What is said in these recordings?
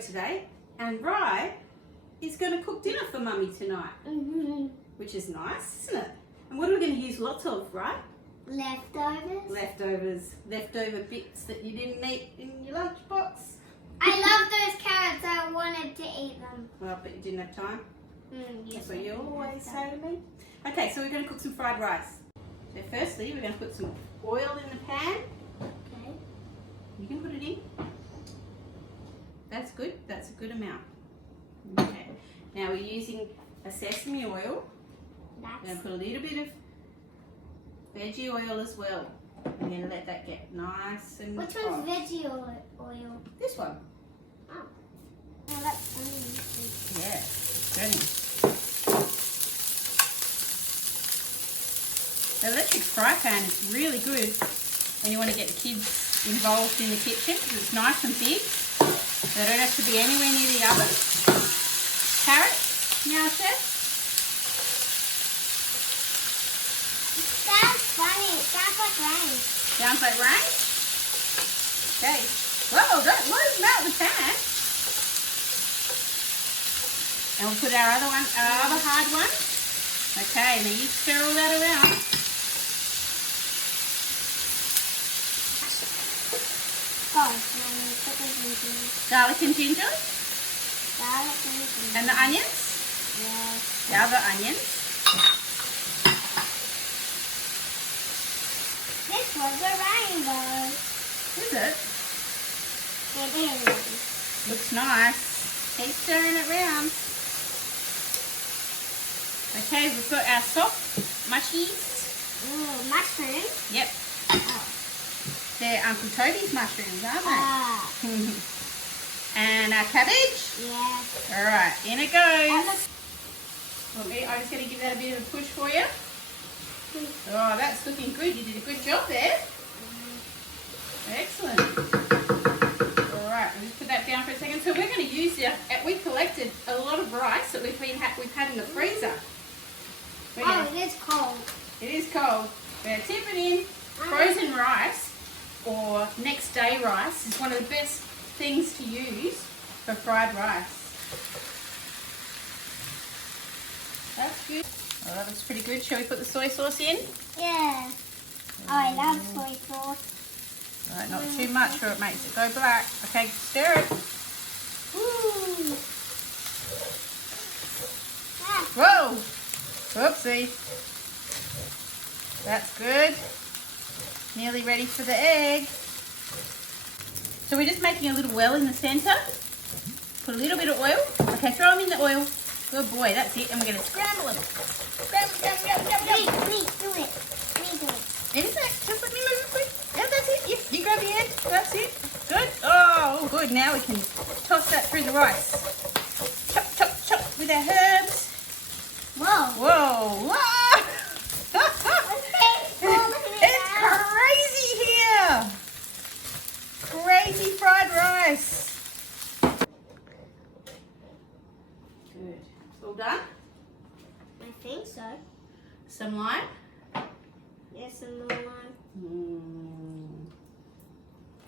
work today, and Rye is going to cook dinner for Mummy tonight, which is nice, isn't it? And what are we going to use lots of, Rye? Leftovers. Leftover bits that you didn't eat in your lunchbox. I love those carrots. I wanted to eat them. Well, but you didn't have time. Yes, That's what you always say to me. Okay, so we're going to cook some fried rice. So firstly, we're going to put some oil in the pan. Okay. You can put it in. That's good. That's a good amount. Okay. Now we're using a sesame oil. We're going to put a little bit of veggie oil as well. We're going to let that get nice and Which hot. one's veggie oil? This one. Oh. No, that's onion. Yeah. Turning. The electric fry pan is really good when you want to get the kids involved in the kitchen because it's nice and big. They don't have to be anywhere near the oven. Carrot, now chef. Sounds funny. It sounds like rain. Sounds like rain? Okay. Whoa, don't let them out the pan. And we'll put our other one, our other hard one. Okay, now you stir all that around. Garlic and ginger. Garlic and ginger. And the onions. Yes. The other onions. This was a rainbow. Is it? It is. Looks nice. Keep stirring it round. Okay, we've got our soft mushies. Ooh, mushrooms. Yep. Oh. They're Uncle Toby's mushrooms, aren't they? Ah. And our cabbage. Yeah. Alright, in it goes. Okay, I'm just going to give that a bit of a push for you. Oh, that's looking good. You did a good job there. Excellent. Alright, we'll just put that down for a second. So we're going to use we collected a lot of rice that we've had in the freezer. Oh, it is cold. It is cold. We're going to tip it in. Frozen rice or next day rice is one of the best things to use for fried rice. That's good. Oh, that looks pretty good. Shall we put the soy sauce in? Yeah. Oh, I love soy sauce. Alright, not too much or it makes it go black. Okay, stir it. Woo. Whoa! Whoopsie. That's good. Nearly ready for the egg. So we're just making a little well in the centre. Put a little bit of oil. Okay, throw them in the oil. Good boy, that's it. And we're going to scramble them. Scramble, scramble, scramble, scramble. Me, do it. Me, do it. In a sec. Just let me move it quick. Yeah, that's it. Yeah, you grab the end. That's it. Good. Oh, good. Now we can toss that through the rice. Chop, chop, chop with our herbs. Whoa. Whoa. Ah! It's crazy here. Crazy fried rice. Good. It's all done. I think so. Some lime. Yes, some more lime.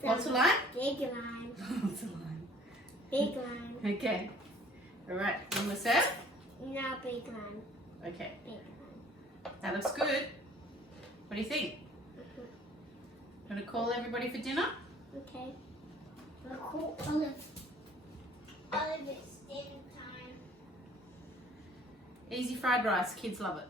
Lots of lime? Big lime. Lots of lime. Big lime. Okay. All right. You want to serve? Now big lime. Okay. Big lime. That looks good. What do you think? Want to call everybody for dinner? Okay. We'll call Olive. Olive, it's dinner time. Easy fried rice. Kids love it.